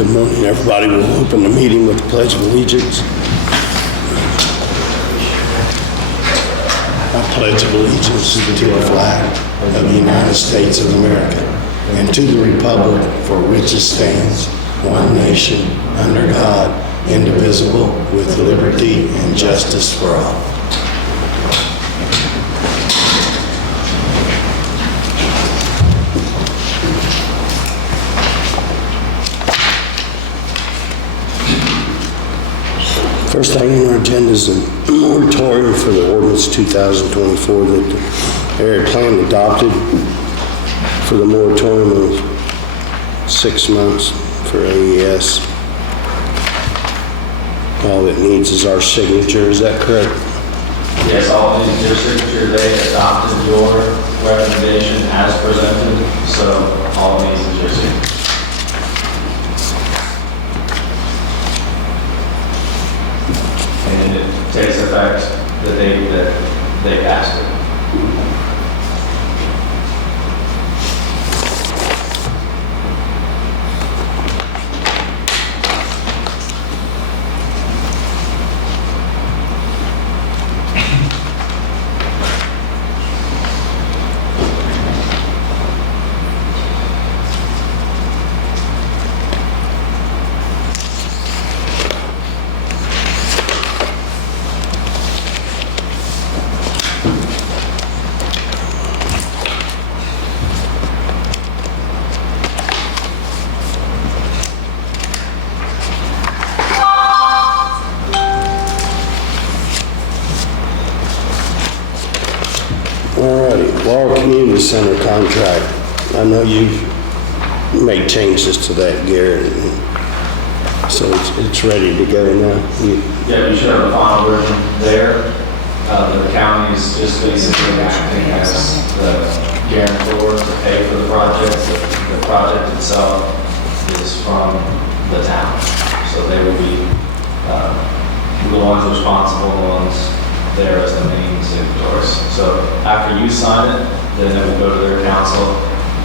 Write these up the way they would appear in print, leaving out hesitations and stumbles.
Good morning, everybody. We'll open the meeting with the Pledge of Allegiance. I pledge allegiance to the flag of the United States of America and to the republic for which it stands, one nation, under God, indivisible, with liberty and justice for all. First thing on our agenda is the moratorium for the ordinance 2024 that the area plan adopted for the moratorium of 6 months for AES. All it needs is our signature, is that correct? Yes, all it needs is your signature. They adopted your recommendation as presented, so all it needs is your signature. And it takes effect the date that they passed it. Alrighty, Laurel Community Center contract. I know you've made changes to that, Garrett, so it's ready to go now. Yeah, you should have a final version there. The county is just basically acting as the guarantor to pay for the project. The project itself is from the town, so they will be the ones responsible, the ones there as the main signatories. So after you sign it, then it will go to their council.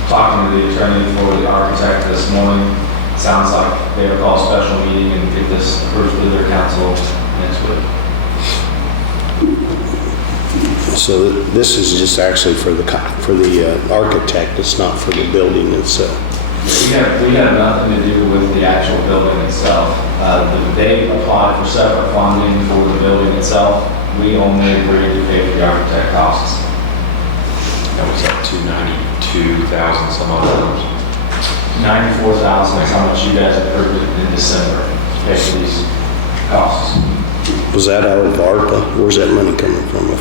Talking to the attorney for the architect this morning, sounds like they will call a special meeting and get this approved through their council next week. So this is just actually for the architect, it's not for the building itself. We have nothing to do with the actual building itself. They applied for separate funding for the building itself. We only agreed to pay for the architect costs. That was up to $92,000 some odd dollars. $94,000 is how much you guys approved in December to pay for these costs. Was that out of ARPA? Where's that money coming from? I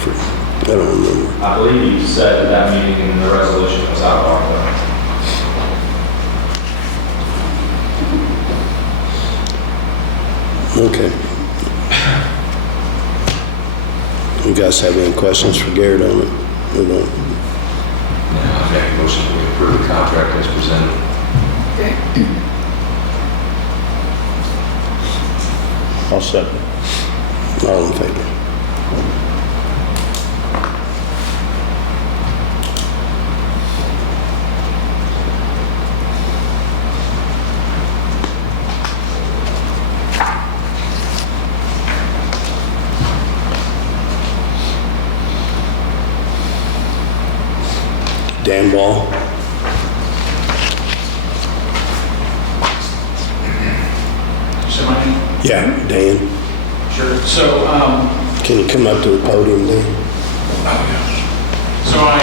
don't remember. I believe you said at that meeting in the resolution was out of ARPA. Okay. You guys have any questions for Garrett on it? We don't. I make a motion to approve the contract as presented. I'll second. All in favor? Dan Ball. Somebody? Yeah, Dan. Sure. So, Can you come up to the podium, Dan? so I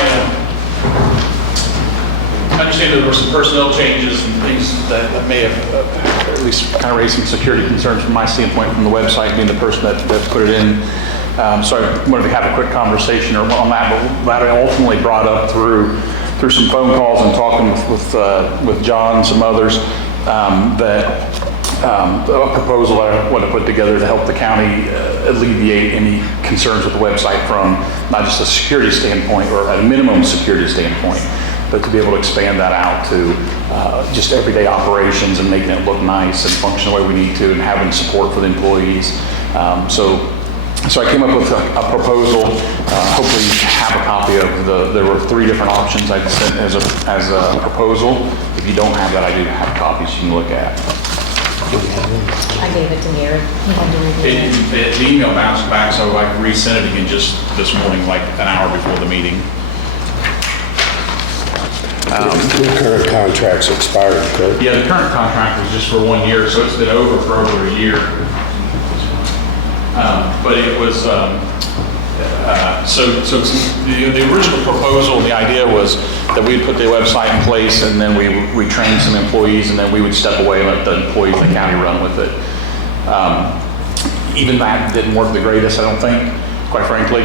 understand that there were some personnel changes and things that may have at least kind of raised some security concerns from my standpoint from the website, being the person that put it in. So I wanted to have a quick conversation on that, but that I ultimately brought up through some phone calls and talking with John and some others, that a proposal I want to put together to help the county alleviate any concerns with the website from not just a security standpoint or at a minimum security standpoint, but to be able to expand that out to just everyday operations and making it look nice and function the way we need to and having support for the employees. So I came up with a proposal, hopefully you have a copy of there were 3 different options I sent as a proposal. If you don't have that, I do have copies you can look at. I gave it to Gary. He had to review it. The email bounced back, so I resent it again just this morning, like an hour before the meeting. The current contract's expired, correct? Yeah, the current contract was just for 1 year, so it's been over for over a year. But it was, the original proposal, the idea was that we'd put the website in place and then we train some employees and then we would step away and let the employees in the county run with it. Even that didn't work the greatest, I don't think, quite frankly.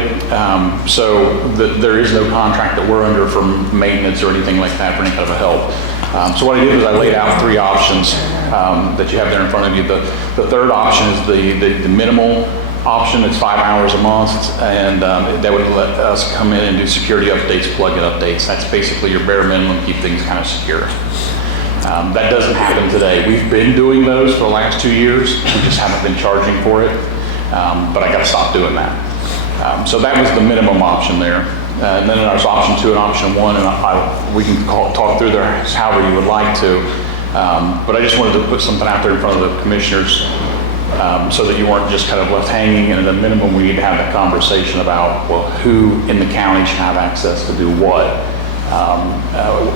There is no contract that we're under for maintenance or anything like that for any kind of a help. So what I did was I laid out 3 options that you have there in front of you. The third option is the minimal option. It's 5 hours a month, and that would let us come in and do security updates, plug-in updates. That's basically your bare minimum, keep things kind of secure. That doesn't happen today. We've been doing those for the last 2 years. We just haven't been charging for it, but I got to stop doing that. So that was the minimum option there. And then there's option 2 and option 1, and we can talk through there however you would like to. But I just wanted to put something out there in front of the commissioners so that you weren't just kind of left hanging. And at a minimum, we need to have that conversation about, well, who in the county should have access to do what,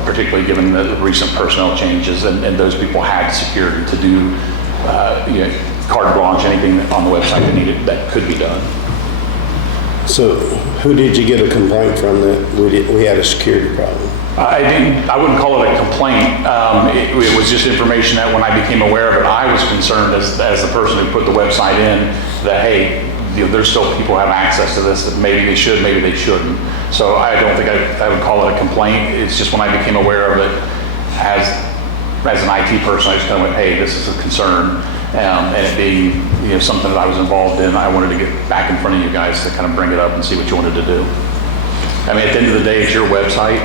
particularly given the recent personnel changes, and those people had security to do carte blanche, anything on the website that could be done. So who did you get a complaint from that we had a security problem? I wouldn't call it a complaint. It was just information that when I became aware of it, I was concerned as the person who put the website in that, hey, there's still people who have access to this that maybe they should, maybe they shouldn't. So I don't think I would call it a complaint. It's just when I became aware of it as an IT person, I just kind of went, hey, this is a concern. And it being something that I was involved in, I wanted to get back in front of you guys to kind of bring it up and see what you wanted to do. I mean, at the end of the day, it's your website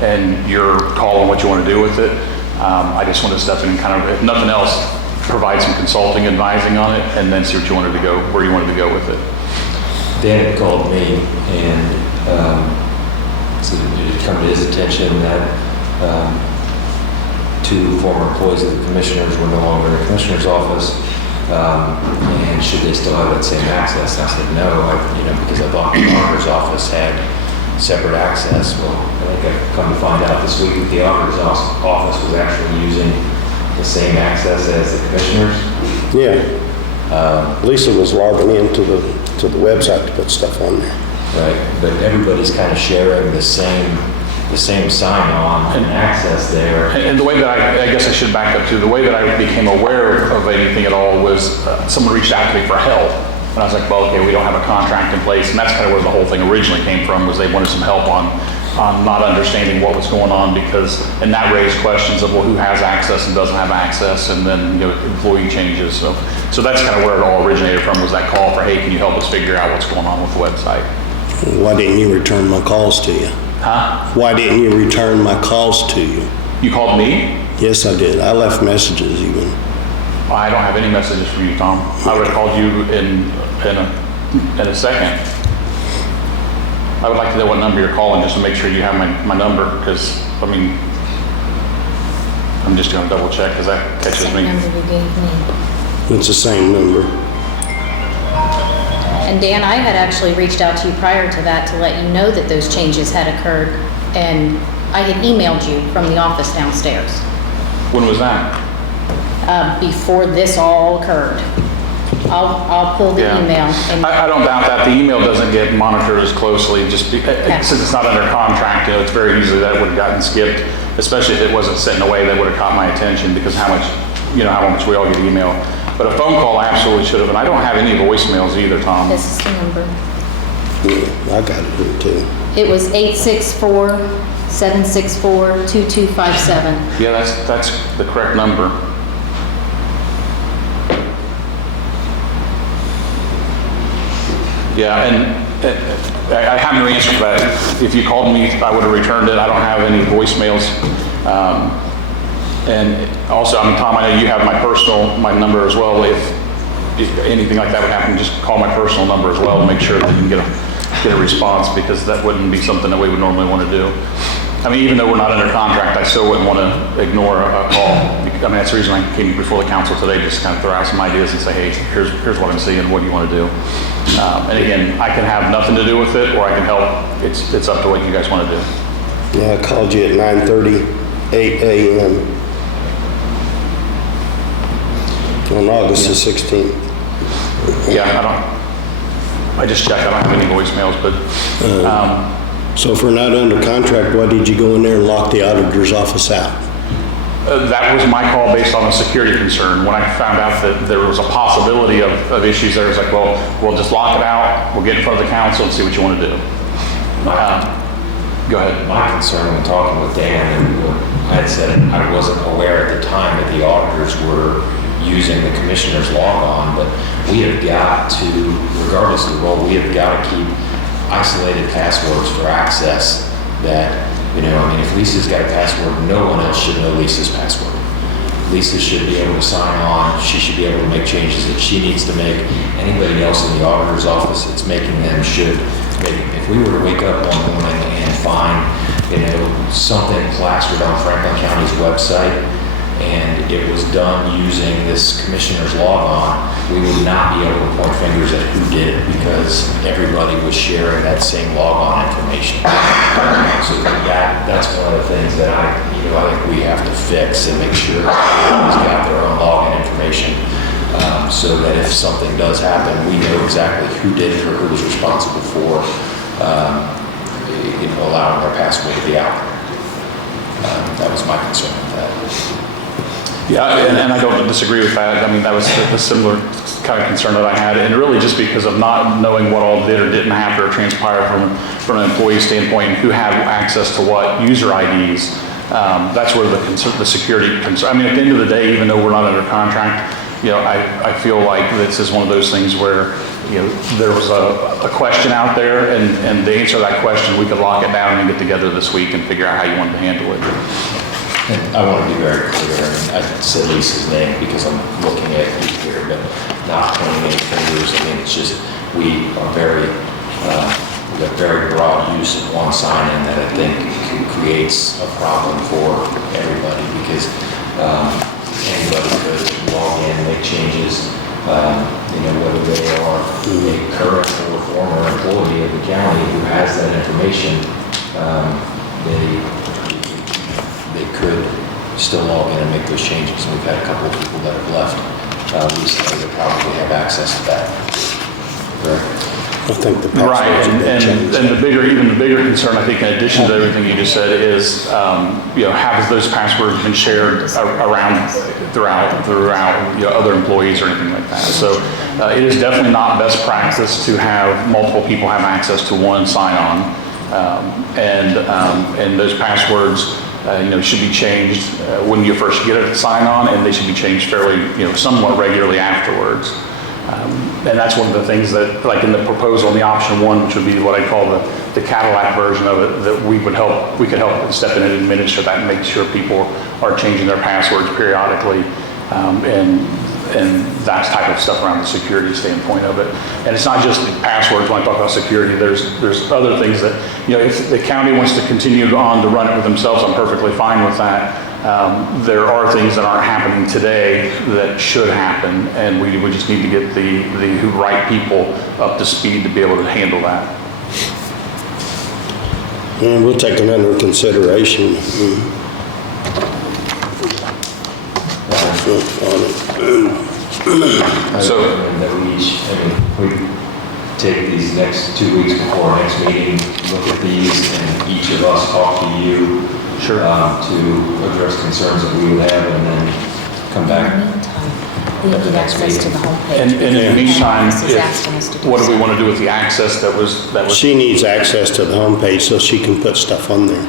and you're calling what you want to do with it. I just wanted to step in and kind of, if nothing else, provide some consulting, advising on it, and then see what you wanted to go, where you wanted to go with it. Dan had called me and so it come to his attention that 2 former employees of the commissioners were no longer in the commissioner's office, and should they still have that same access? I said no, because I thought the auditor's office had separate access. Well, I think I've come to find out this week that the auditor's office was actually using the same access as the commissioners. Yeah. Lisa was logging into the website to put stuff on there. Right, but everybody's kind of sharing the same sign-on and access there. And the way that I guess I should back up to, the way that I became aware of anything at all was someone reached out to me for help. And I was like, well, okay, we don't have a contract in place. And that's kind of where the whole thing originally came from, was they wanted some help on not understanding what was going on, and that raised questions of, well, who has access and doesn't have access, and then, employee changes. So that's kind of where it all originated from, was that call for, hey, can you help us figure out what's going on with the website? Why didn't you return my calls to you? Huh? Why didn't you return my calls to you? You called me? Yes, I did. I left messages even. I don't have any messages from you, Tom. I would have called you in a second. I would like to know what number you're calling, just to make sure you have my number, because, I'm just gonna double check, because that catches Same me. number you gave me. It's the same number. And Dan, I had actually reached out to you prior to that to let you know that those changes had occurred, and I had emailed you from the office downstairs When was that? before this all occurred. I'll pull the Yeah. email. And I don't doubt that. The email doesn't get monitored as closely, just since it's not under contract, it's very easily that it would have gotten skipped, especially if it wasn't set in a way that would have caught my attention, because how much we all get email. But a phone call I absolutely should have, and I don't have any voicemails either, Tom. This is the number. Yeah, I got it here too. It was 864-764-2257. Yeah, that's the correct number. Yeah, and I have no answer for that. If you called me, I would have returned it. I don't have any voicemails. And also, Tom, I know you have my number as well. If anything like that would happen, just call my personal number as well to make sure that you can get a response, because that wouldn't be something that we would normally want to do. Even though we're not under contract, I still wouldn't want to ignore a call I mean, that's the reason I came before the council today, just to kind of throw out some ideas and say, hey, here's what I'm seeing, what do you want to do? And again, I can have nothing to do with it, or I can help. It's up to what you guys want to do. Yeah, I called you at 9:38 a.m. on August the 16th. Yeah, I just checked, I don't have any voicemails, but, So if we're not under contract, why did you go in there and lock the auditor's office out? that was my call based on a security concern. When I found out that there was a possibility of issues there, I was like, well, we'll just lock it out, we'll get in front of the council and see what you want to do. Go ahead. My concern when talking with Dan, and I had said I wasn't aware at the time that the auditors were using the commissioner's log on, but we have got to, regardless of the role, we have got to keep isolated passwords for access that, I mean, if Lisa's got a password, no one else should know Lisa's password. Lisa should be able to sign on, she should be able to make changes that she needs to make. Anybody else in the auditor's office that's making them should make. If we were to wake up one morning and find, something plastered on Franklin County's website, and it was done using this commissioner's log on, we would not be able to point fingers at who did it because everybody was sharing that same log on information. So that's one of the things that I think we have to fix and make sure everybody's got their own login information, so that if something does happen, we know exactly who did it or who was responsible for allowing our password to be out. That was my concern with that. Yeah, and I don't disagree with that. I mean, that was a similar kind of concern that I had, and really just because of not knowing what all did or didn't happen or transpire from an employee standpoint, and who had access to what user IDs. That's where the security concern. I mean, at the end of the day, even though we're not under contract, I feel like this is one of those things where there was a question out there, and to answer that question, we could lock it down and get together this week and figure out how you wanted to handle it. And I want to be very clear, I said Lisa's name because I'm looking at you here, but not pointing any fingers. I mean, it's just, we got very broad use of one sign-in that I think creates a problem for everybody because anybody could log in, make changes, whether they are a current or former employee of the county who has that information, they could still log in and make those changes. And we've had a couple of people that have left recently that probably have access to that. Correct? I think the Right, passwords have been changed. and the bigger concern, I think, in addition to everything you just said, is, have those passwords been shared around throughout other employees or anything like that? So it is definitely not best practice to have multiple people have access to one sign-on, and those passwords, should be changed when you first get a sign-on, and they should be changed fairly, somewhat regularly afterwards. And that's one of the things that, like in the proposal, in the option one, which would be what I call the Cadillac version of it, that we could help step in and administer that and make sure people are changing their passwords periodically, and that type of stuff around the security standpoint of it. And it's not just the passwords when I talk about security, there's other things that, if the county wants to continue on to run it with themselves, I'm perfectly fine with that. There are things that aren't happening today that should happen, and we just need to get the right people up to speed to be able to handle that. And we'll take it under consideration. So that we take these next 2 weeks before our next meeting, look at these, and each of us talk to you. Sure. To address concerns that we would have, and then come back. In the meantime, we need access to the homepage. And in the meantime, This is asking us to do what do we so. want to do with the access that was? She needs access to the homepage so she can put stuff on there.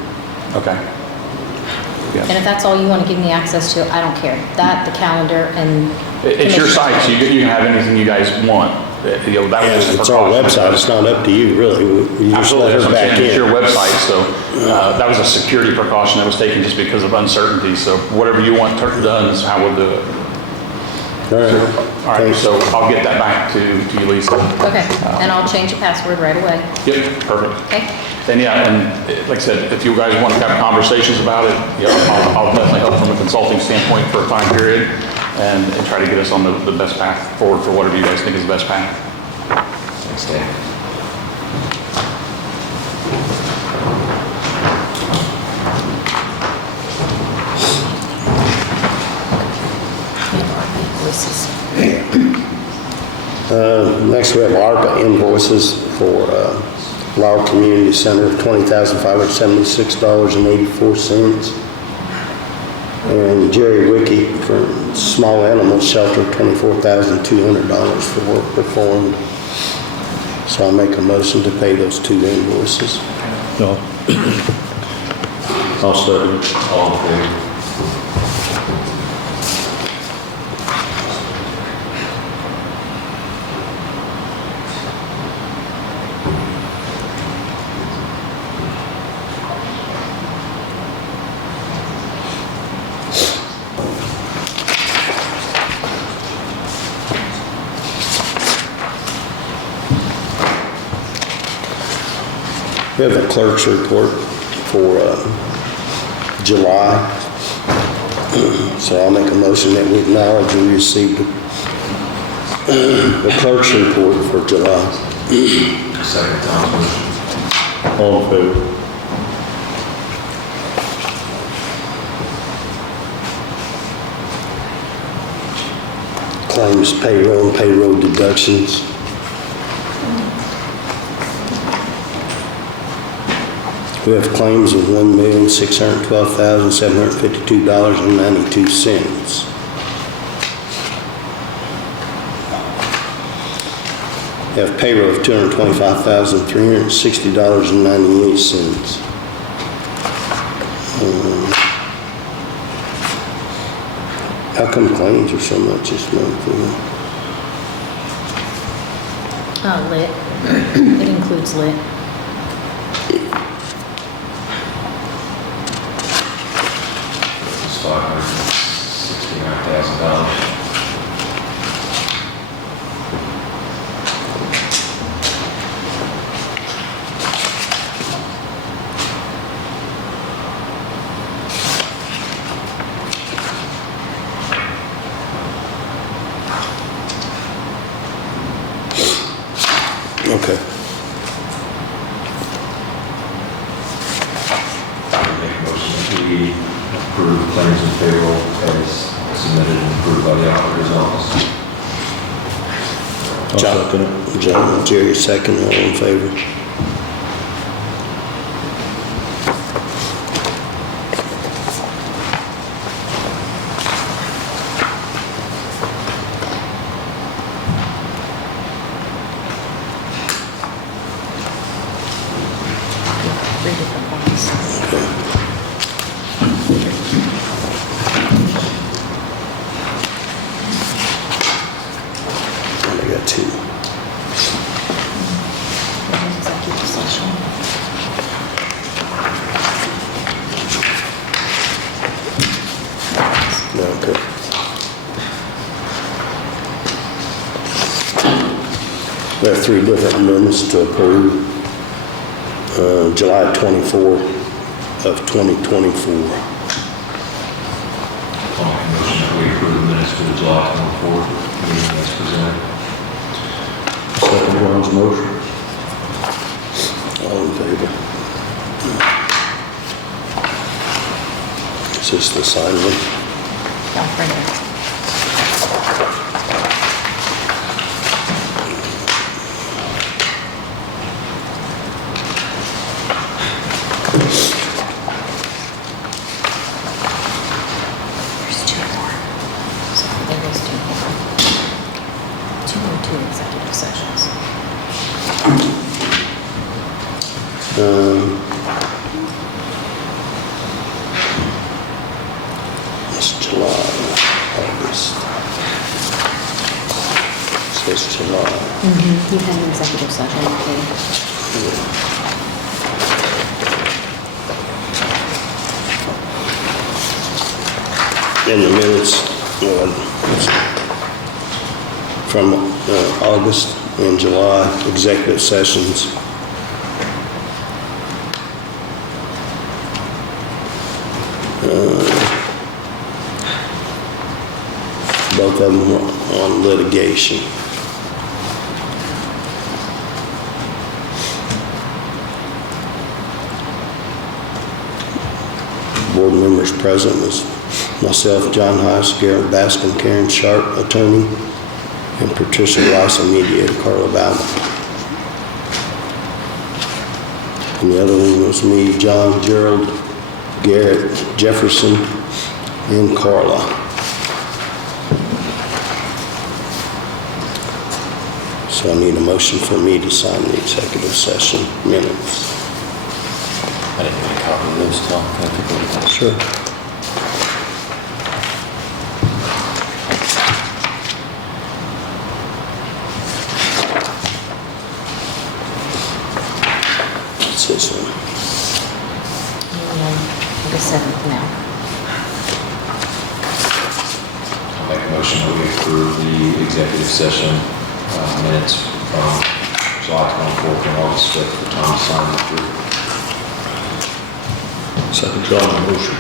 Okay. And if that's all you want to give me access to, I don't care. That, the calendar, and... It's your site, so you can have anything you guys want. That was just It's our precaution. website, it's not up to you, really. You just Absolutely, let that's her what I'm back saying, it's your in. website, so that was a security precaution that was taken just because of uncertainty. So whatever you want done is how we'll do it. All right. All right, Thanks. so I'll get that back to you, Lisa. Okay, and I'll change the password right away. Yep, perfect. Okay? then yeah, and like I said, if you guys want to have conversations about it, I'll definitely help from a consulting standpoint for a time period and try to get us on the best path forward for whatever you guys think is the best path. Thanks, Dan. Next, we have ARPA invoices for Laurel Community Center, $20,576.84. And Jerry Wiki for Small Animal Shelter, $24,200 for work performed. So I'll make a motion to pay those two invoices. No. I'll second it. All in favor? We have a clerk's report for July. So I'll make a motion that we acknowledge we received the clerk's report for July. Second, Tom's motion. All in favor? Claims payroll and payroll deductions. We have claims of $1,612,752.92. We have payroll of $225,360.98. How come claims are so much this month? Lit. It includes lit. It's $569,000. Okay. Make a motion that we approve claims and payroll as submitted and approved by the auditor's office. I'll second it. John, Jerry, second, all in favor? Three different ones. And I got two. Executive session. Okay. We have three different minutes to approve. July 24th of 2024. I'll make a motion that we approve the minutes for the July 24th meeting as presented. Second John's motion. All in favor? Is this the signed one? Yeah, right there. There's two more. So there is two more. Two executive sessions. It's July, August. So it's July. You had an executive session, okay? In the minutes, from August and July executive sessions. Both of them on litigation. Board members present is myself, John Heiss, Garrett Baskin, Karen Sharp, attorney, and Patricia Rice, and mediator, Carla Bowman. And the other one was me, John, Gerald, Garrett, Jefferson, and Carla. So I need a motion for me to sign the executive session minutes. I didn't make a copy of those, Tom. Can I take a look at that? Sure. What's this one? The 7th now. I'll make a motion that we approve the executive session minutes from July 24th and August 5th for Tom to sign and approve. Second John's motion.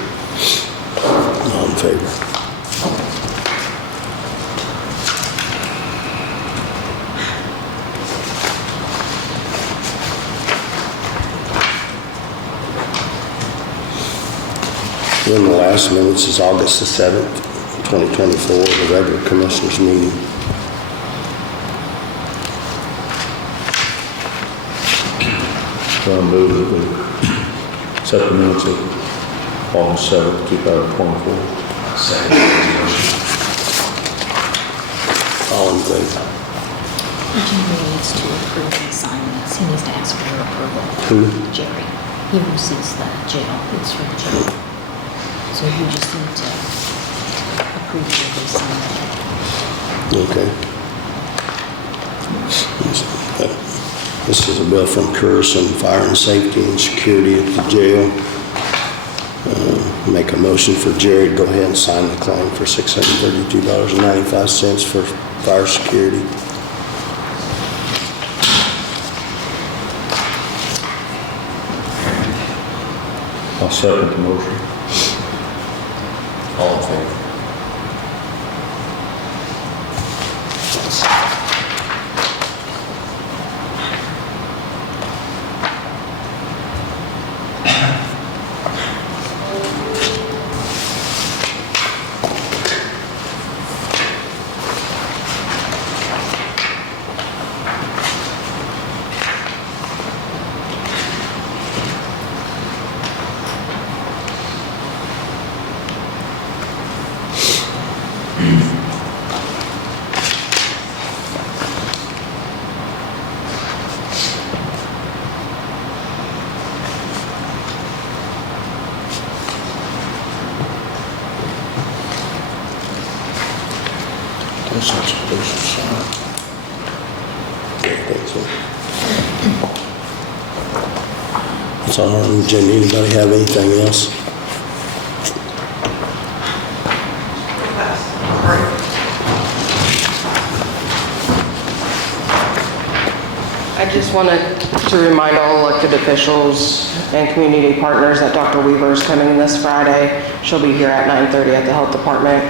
All in favor? Then the last minutes is August the 7th, 2024, the regular commissioners meeting. So I move that we set the minutes of August 7th, 2024. Second motion. All in favor? Jerry needs to approve the assignments. He needs to ask for your approval. Who? Jerry. He receives the jail. It's for the jail. So you just need to approve the assignment. Okay. This is a bill from Curson Fire and Safety and Security at the jail. Make a motion for Jerry to go ahead and sign the claim for $632.95 for fire security. I'll second the motion. All in favor? Guess I'm supposed to sign. Okay, so. That's all on the agenda. Anybody have anything else? I just wanted to remind all elected officials and community partners that Dr. Weaver is coming this Friday. She'll be here at 9:30 at the health department.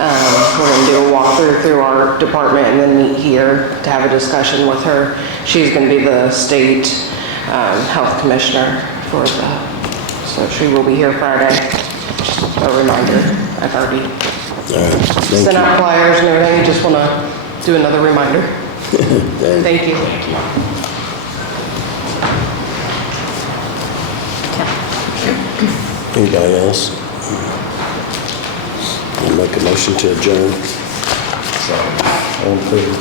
We're going to do a walkthrough through our department and then meet here to have a discussion with her. She's going to be the state health commissioner for the, so she will be here Friday. A reminder, I've already All right, thank sent you. out flyers and everything. Just want to do another reminder. Thank you. Anybody else? I'll make a motion to adjourn. Second. All in favor?